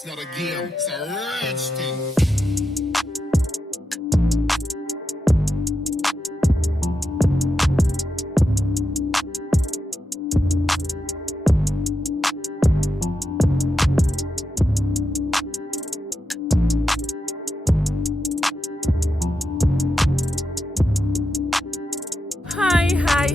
It's not a game, it's a rich thing.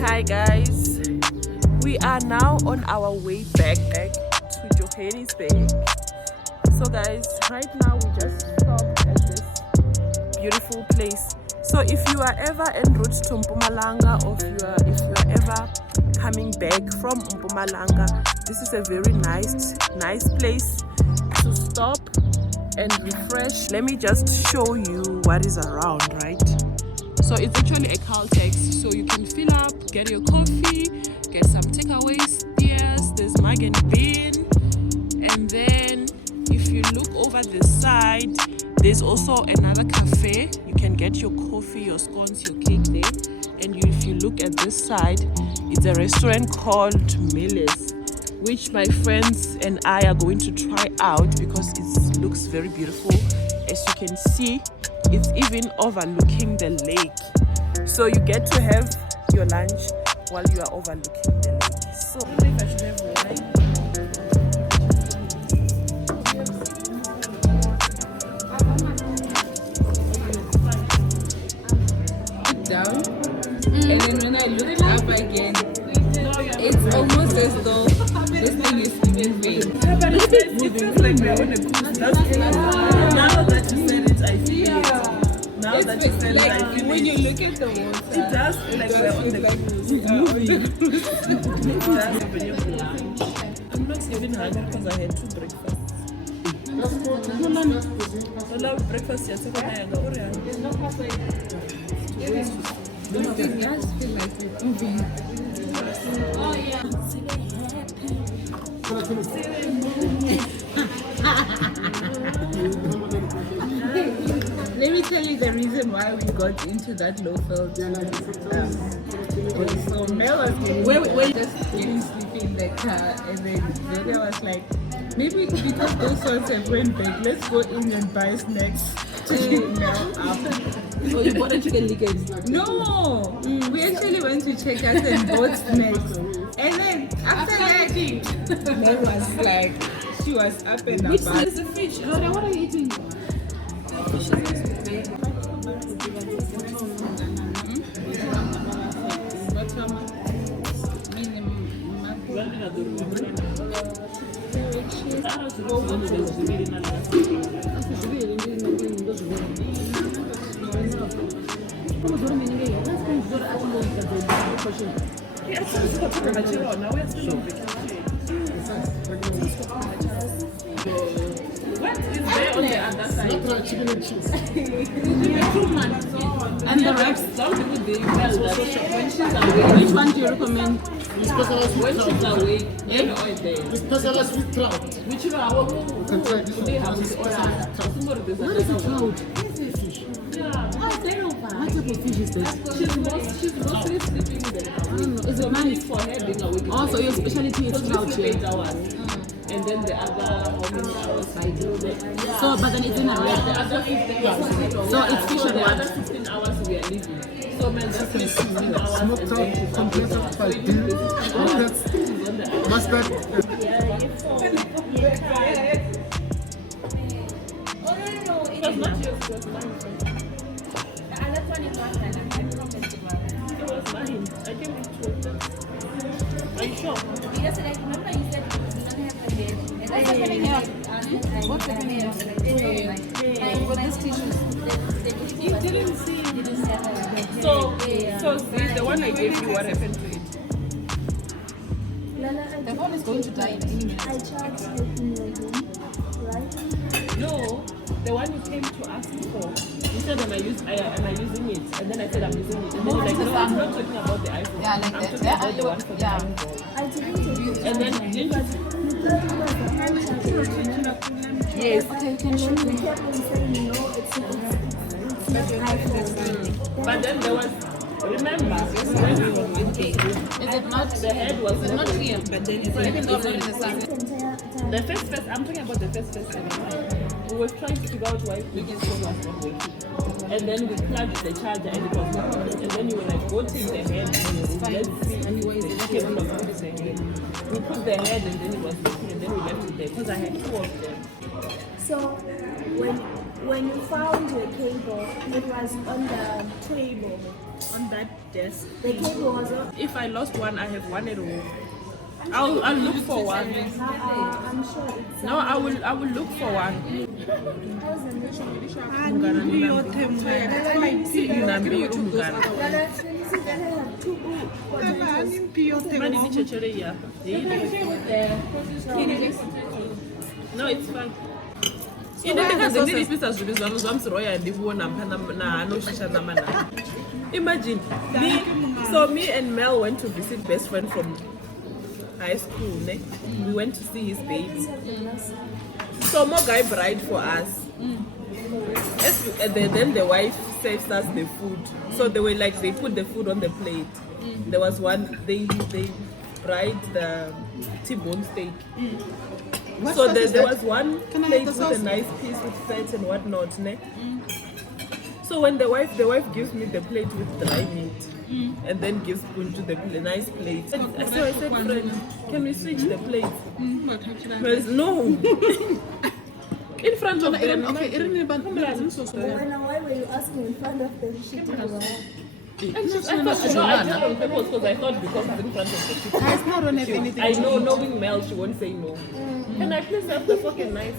Hi guys, we are now on our way back to Johannesburg. So guys, right now we just stopped at this beautiful place. So if you are ever en route to Mpumalanga, or if you are ever coming back from Mpumalanga, this is a very nice place to stop and refresh. Let me just show you what is around, right? So it's actually a Caltex, so you can fill up, get your coffee, get some takeaways. Yes, there's mug and bean, and then if you look over the side, there's also another cafe. You can get your coffee, your scones, your cake there. And if you look at this side, it's a restaurant called Miller's, which my friends and I are going to try out because it looks very beautiful. As you can see, it's even overlooking the lake, so you get to have your lunch while you are overlooking the lake. So I don't know if I should have wine. Down, and then when I look up again, it's almost as though this thing is moving. But it feels like we're on a cruise. Now that you said it, I feel it. Now that you said like it, I feel when it. you look at the water, It does feel like we're on the cruise. It does. I'm not even hungry because I had 2 breakfasts. I love breakfast yesterday. it does feel like it's moving. Oh yeah. Let me tell you the reason why we got into that low-felt. So Mel was just getting sleepy in the car, and then Zoga was like, maybe because those ones have went back, let's go in and buy snacks to keep Mel up. So you bought a chicken lickers? No, we actually went to check out and bought snacks. And then after that, Mel was like, she was up and about. Which side is the fish? Gloria, what are you eating? Chicken and cheese. And the wraps, some people they tell that when she's awake. Which one do you recommend? When she's awake, This specialized with trout. which one? They have this oil. What is a trout? Yeah. What type of fish is that? She's mostly sleeping there. Is it nice for her being awake? Oh, so your specialty is trout here. And then the other how many hours I do that. So, but then it's in a red. The other 15 hours. So it's fish and the other 15 hours we are leaving. So man, that's 15 hours. Smoked trout, completed by dill, mustard. It was not yours, it was mine. The other one is not mine. It was mine. I came with 2. Are you sure? Because like, remember you said you do not have a bed. And that's happening here. What's happening here? And with these tissues, You didn't see. didn't have a bed. So the one I gave you, what happened to it? The phone is going to die in any minute. I charged it in your room, right? No, the one you came to ask me for. You said, am I using it? And then I said, I'm using it. And then you're like, no, I'm not talking about the iPhone. Yeah, like I'm that. talking about the one for the Android. I didn't take it. And then didn't you? You thought it was a hand charger. Yes. Okay, you can And show then me. you kept on saying, no, it's not iPhone. But then there was, remember, when we were in the Is it not? the head was not Not here, but then it's not in the sun. The entire The first, I'm talking about the first ceremony. We were trying to figure out why we did so much one way. And then we plugged the charger and it was not on. And then you were like, go take the head. Let's see the cable of the head. We put the head and then it was working and then we left it there because I had 2 of them. So when you found your cable, it was on the table. On that desk. The cable was on. If I lost one, I have one at home. I'll look for one. I'm sure it's. No, I will look for one. How's the mission? No, it's fine. Imagine me and Mel went to visit best friend from high school. Ne? We went to see his baby. So more guy bride for us. Then the wife serves us the food. So they were like they put the food on the plate. There was one they bride the T-bone steak. So there was one plate with a nice piece with fat and whatnot. Ne? So when the wife gives me the plate with dry meat and then gives Punju the nice plate. So I said, friend, can we switch the plates? No. In front of them. Why were you asking in front of them? She did well. I did on purpose because I thought because it's in front of the people. Guys, I don't have anything. I know, knowing Mel, she won't say no. Can I please have the fucking knife?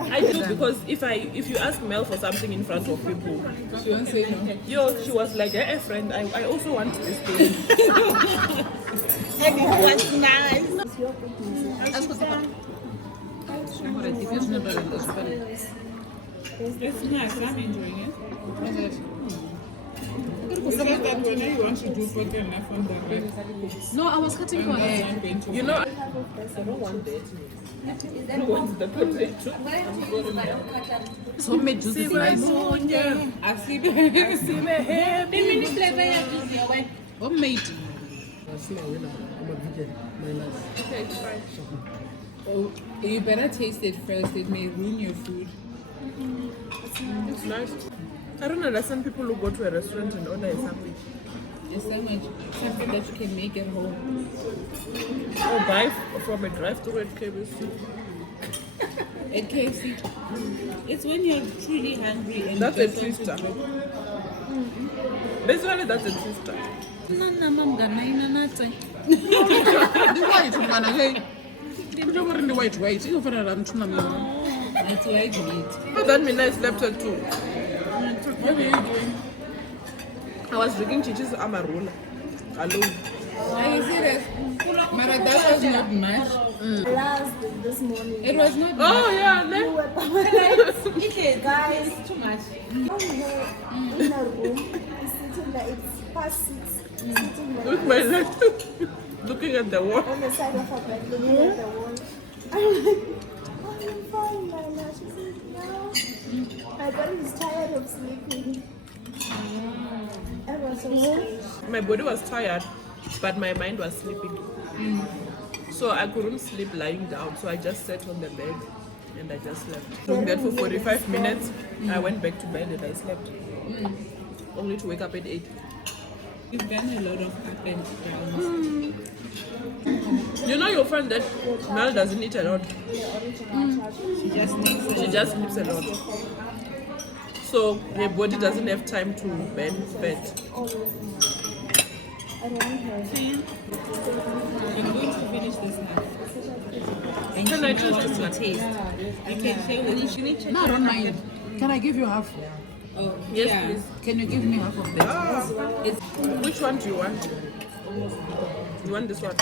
I do because if you ask Mel for something in front of people, She won't say no. she was like, hey friend, I also want this thing. What's nice? It's your business. It's nice. I'm enjoying it. It's like that when you want to do fucking enough on the right. No, I was cutting for hair. You know, I don't want that. I want the potato. It's homemade juice is nice. I see the hair. Homemade. Okay, it's fine. Oh, you better taste it first. It may ruin your food. It's nice. I don't understand people who go to a restaurant and order a sandwich. A sandwich, something that you can make at home. Or buy from a drive-thru at KFC. At KFC, it's when you're truly hungry and That's you a just want to twister. drop. Basically, that's a twister. The white. You for a It's white meat. Oh, that means I slept at 2. What were you doing? I was drinking chichis amarula alone. Are you serious? Mara, that was not much. Last this morning. It was not Oh yeah, You ne? were guys too much. on her in a room, sitting there. It's past 6. Sitting there With my leg looking at the wall. on the side of her bed, looking at the wall. I'm like, oh, I'm fine, Lala. She said, no. My body is tired of sleeping. It was so strange. My body was tired, but my mind was sleeping. So I couldn't sleep lying down, so I just sat on the bed and I just slept. Doing that for 45 minutes, I went back to bed and I slept. Only to wake up at 8. You've done a lot of up and downs. You know your friend that Mel doesn't eat a lot. She just sleeps a lot. So her body doesn't have time to burn fat. I don't want her. I'm going to finish this now. And Can you I know choose what this to one? taste. You can share with me. No, I don't mind. Can I give you half? Oh, Yes, yeah. please. Can you give me half of that? Which one do you want? You want this one?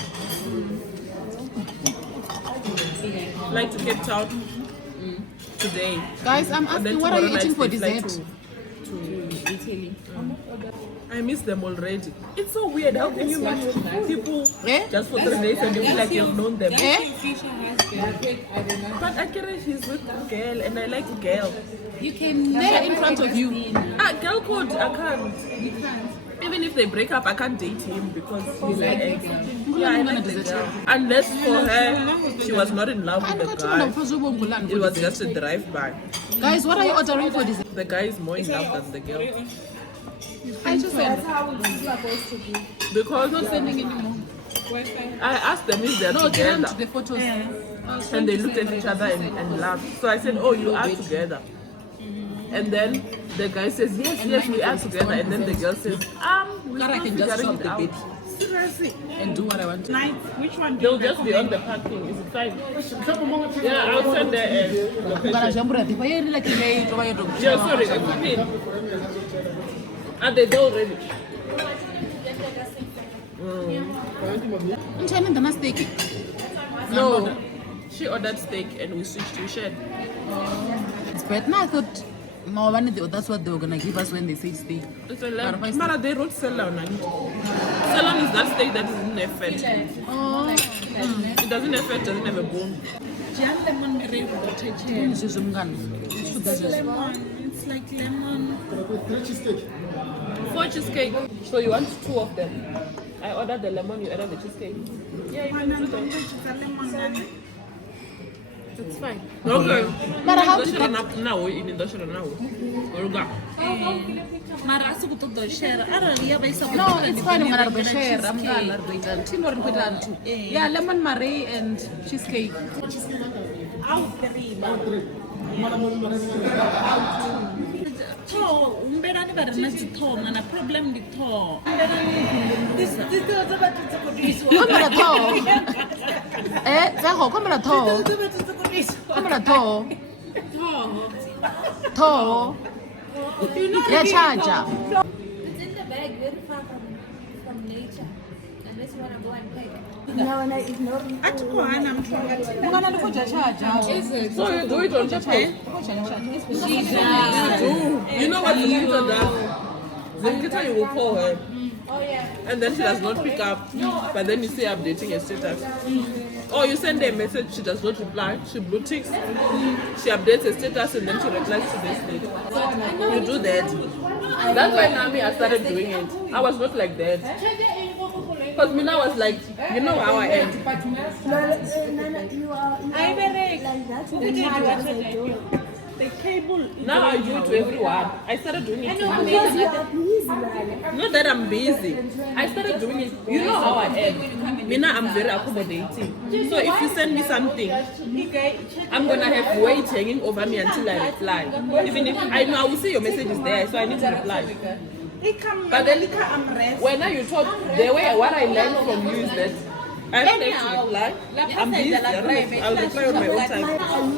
Like to Cape Town today. Guys, I'm And then asking, what are you tomorrow eating for night we fly dessert? to Italy. I miss them already. It's so weird. How can you meet people Eh? just for 3 days and you feel like you've known them? That's Eh? your future husband. I don't know. But Akira, she's with a girl and I like a girl. You can They're in front of you. Ah, girl code, I can't. You can't. Even if they break up, I can't date him because he's an ex. Yeah, I like the girl. Unless for her, she was not in love with the guy. It was just a drive-by. Guys, what are you ordering for this? The guy is more in love than the girl. I just said That's how it's supposed to be. Because not sending anymore. I asked them if they're No, together. the photos. And they looked at each other and laughed. So I said, oh, you are together. And then the guy says, yes, we are together. And then the girl says, we're I can still just figuring swap it the out. bed Seriously. and do what I want to. Night. Which one do They'll you just be on the parking. Is it fine? Yeah, I'll send the location. Yeah, sorry, I put in. Are they there already? No. She ordered steak and we switched to shed. It's better. No, I thought no, that's what they were gonna give us when they say steak. It's a lamb. Mara, they wrote salon on it. Salon is that steak that doesn't have fat. Oh, It doesn't have fat, doesn't have a bone. Jan lemon berry water It's like lemon. 4 cheesecake. So you want 2 of them? I ordered the lemon, you ordered the cheesecake. Yeah, you can do that. It's fine. Okay. But how did did that now? In industrial now. Mara to share. No, it's fine. I'm gonna share. I'm gonna do it. Yeah, lemon Marie and cheesecake. Umberani bari na dzithoma na problem ndi tho. Come on, toe. Zaho, come on, toe. Come on, toe. Toe. Yeah, charger. It's in the bag, very far from nature. Unless you want to go and pick. Now when I ignore you, So you do it on the phone? You know what the computer does? The computer, you will call her. Oh, yeah. And then she does not pick up. But then you say updating her status. Or you send her a message, she does not reply. She blue ticks. She updates her status and then she replies to this lady. You do that. That's why Nami I started doing it. I was not like that. Because Mina was like, you know how I am. you are like that. The cable. Now I do it to everyone. I started doing it to you. Because you are busy, like. Not that I'm busy. I started doing it. You know how I am. Mina, I'm very accommodating. So if you send me something, I'm gonna have weight hanging over me until I reply. Even if I know I will see your message is there, so I need to reply. But then when you talk, the way what I learned from you is that I don't have to reply. I'm busy. I'll reply on my own time. I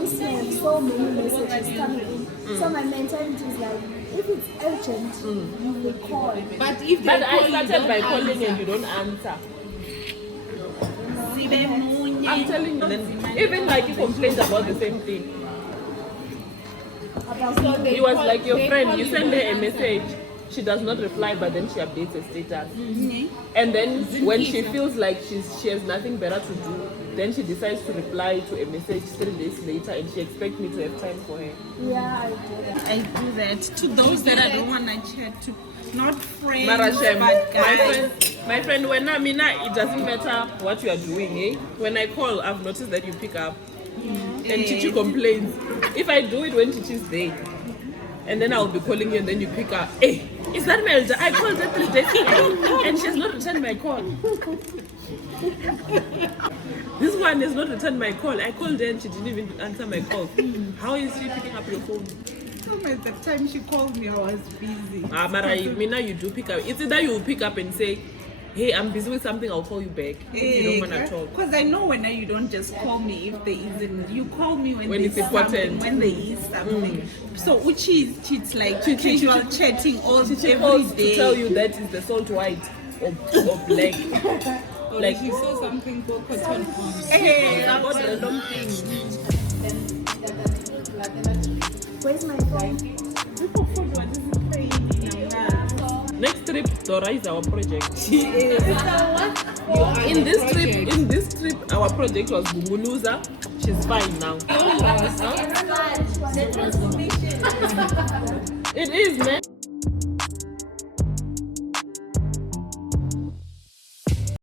used to have so many messages coming in. So my mentality is like, if it's urgent, you will call. But I started by calling and you don't answer. I'm telling you, then, even like you complained about the same thing. It was like your friend, you send her a message, she does not reply, but then she updates her status. And then when she feels like she has nothing better to do, then she decides to reply to a message 3 days later and she expects me to have time for her. Yeah, I do. I do that to those that I don't want to chat to. Not friends, Marashem, but guys. my friend, when Mina, it doesn't matter what you are doing. Eh? When I call, I've noticed that you pick up. And Chichi complains. If I do it when Chichi's there, and then I'll be calling you and then you pick up. Hey, is that Melda? I called her 3 days ago and she has not returned my call. This one has not returned my call. I called her and she didn't even answer my call. How is she picking up your phone? At the time she called me, I was busy. Mara, Mina, you do pick up. It's either you will pick up and say, hey, I'm busy with something, I'll call you back. If you don't want to talk. Because I know when you don't just call me if there isn't. You call me when it's important. When there is something. So which is it's like Chichi casual chatting all every calls day. to tell you that is the salt white or black. Like you saw something called cotton palms. Hey, about random things. Where's my phone? People forgot this is crazy. Next trip, Dora is our project. what? In this trip, our project was Bunguluza. She's fine now. The transformation. It is, man.